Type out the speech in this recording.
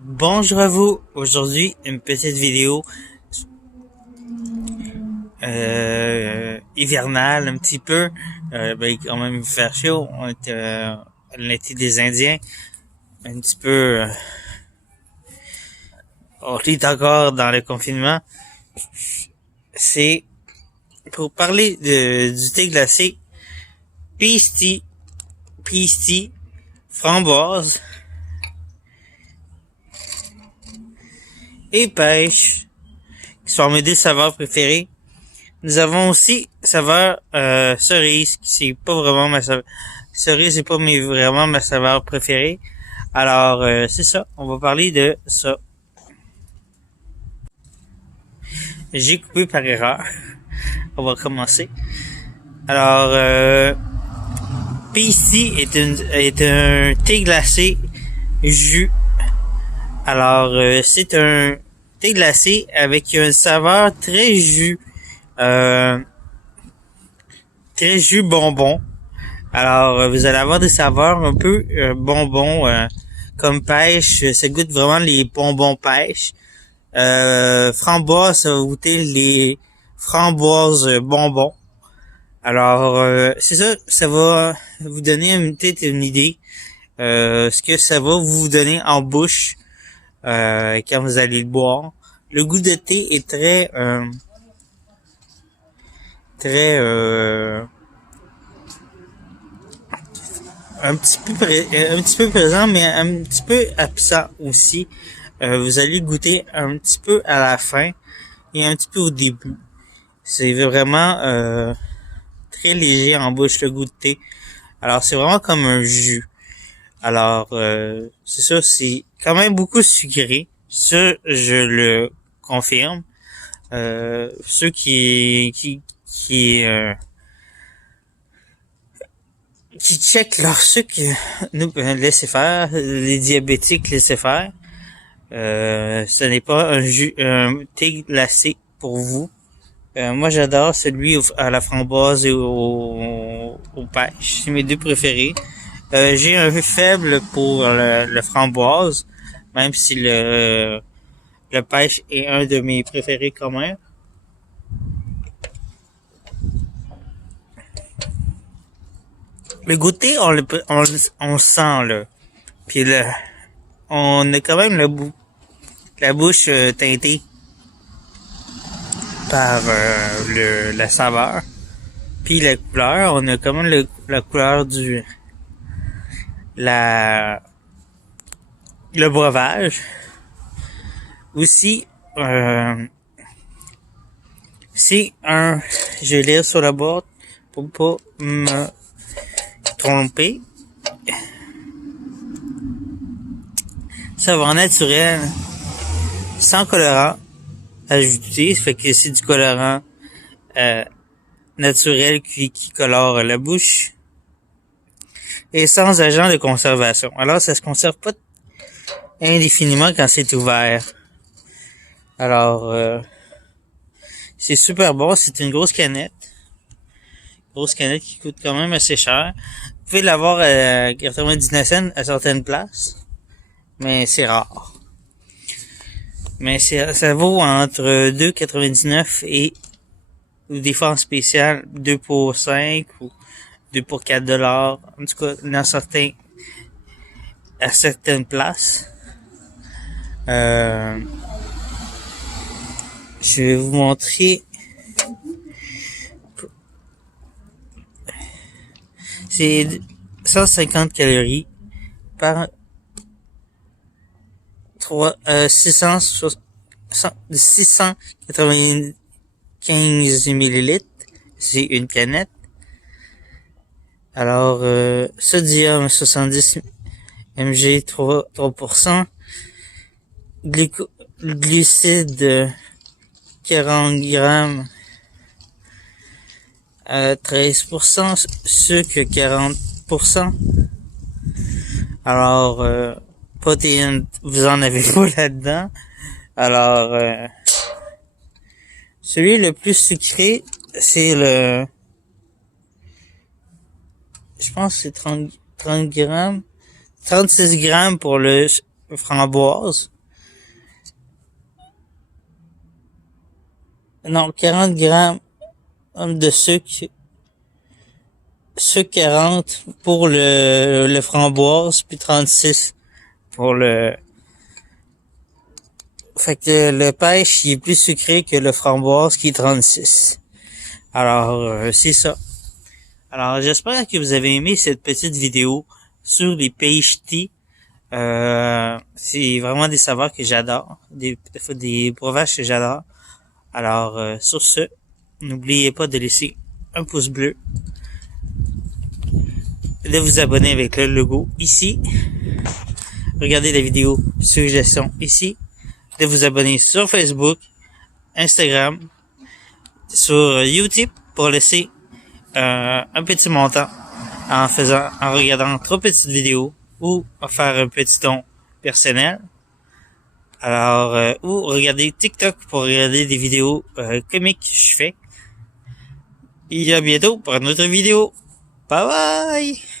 Bonjour à vous. Aujourd'hui, une petite vidéo hivernale un petit peu. Quand même il va faire chaud. On est l'été des Indiens. Un petit peu. On est encore dans le confinement. C'est pour parler du thé glacé, Peace tea, framboise et pêche, qui sont mes deux saveurs préférées. Nous avons aussi saveur cerise, qui c'est pas vraiment ma saveur. Cerise c'est pas vraiment ma saveur préférée. Alors c'est ça, on va parler de ça. J'ai coupé par erreur. On va commencer. Alors Peace est un thé glacé jus. Alors c'est un thé glacé avec une saveur très jus. Très jus bonbon. Alors, vous allez avoir des saveurs un peu bonbons, comme pêche. Ça goûte vraiment les bonbons pêche. Framboise, ça va goûter les framboises bonbons. Alors, c'est ça, ça va vous donner peut-être une idée ce que ça va vous donner en bouche quand vous allez le boire. Le goût de thé est très un petit peu présent, mais un petit peu absent aussi. Vous allez goûter un petit peu à la fin et un petit peu au début. C'est vraiment très léger en bouche, le goût de thé. Alors c'est vraiment comme un jus. Alors c'est ça, c'est quand même beaucoup sucré. Ça, je le confirme. Ceux qui checkent leur sucre, nous laissez faire, les diabétiques laissez faire. Ce n'est pas un thé glacé pour vous. Moi j'adore celui à la framboise et au pêche, c'est mes deux préférés. J'ai un faible pour le framboise, même si le pêche est un de mes préférés quand même. Le goûter, on le sent là. Puis on a quand même la bouche teintée par la saveur. Puis la couleur, on a quand même la couleur le breuvage. Aussi, c'est je vais lire sur la boîte pour pas me tromper. Saveur naturel, sans colorant ajouté, ça fait que c'est du colorant naturel qui colore la bouche et sans agent de conservation. Alors ça se conserve pas indéfiniment quand c'est ouvert. Alors c'est super bon, c'est une grosse canette qui coûte quand même assez cher. Vous pouvez l'avoir à 99 cents à certaines places, mais c'est rare. Mais ça vaut entre 2,99 et ou des fois en spécial 2 pour 5 ou 2 pour 4 dollars. En tout cas, à certaines places. Je vais vous montrer. C'est 150 calories par 695 millilitres. C'est une canette. Alors, sodium 70 mg 3%. Glucides 40 grammes 13%. Sucre 40%. Alors, protéines, vous en avez pas là-dedans. Alors, celui le plus sucré, c'est je pense que c'est 30 grammes, 36 grammes pour le framboise. Non, 40 grammes de sucre 40 pour le framboise, puis 36 pour le... Fait que le pêche, il est plus sucré que le framboise qui est 36. Alors, c'est ça. Alors, j'espère que vous avez aimé cette petite vidéo sur les pêches tea. C'est vraiment des saveurs que j'adore, des breuvages que j'adore. Alors, sur ce, n'oubliez pas de laisser un pouce bleu, de vous abonner avec le logo ici, regardez la vidéo suggestion ici, de vous abonner sur Facebook, Instagram, sur YouTube pour laisser un petit montant en regardant 3 petites vidéos ou en faire un petit don personnel. Alors, ou regardez TikTok pour regarder des vidéos comiques que je fais. Et à bientôt pour une autre vidéo. Bye bye!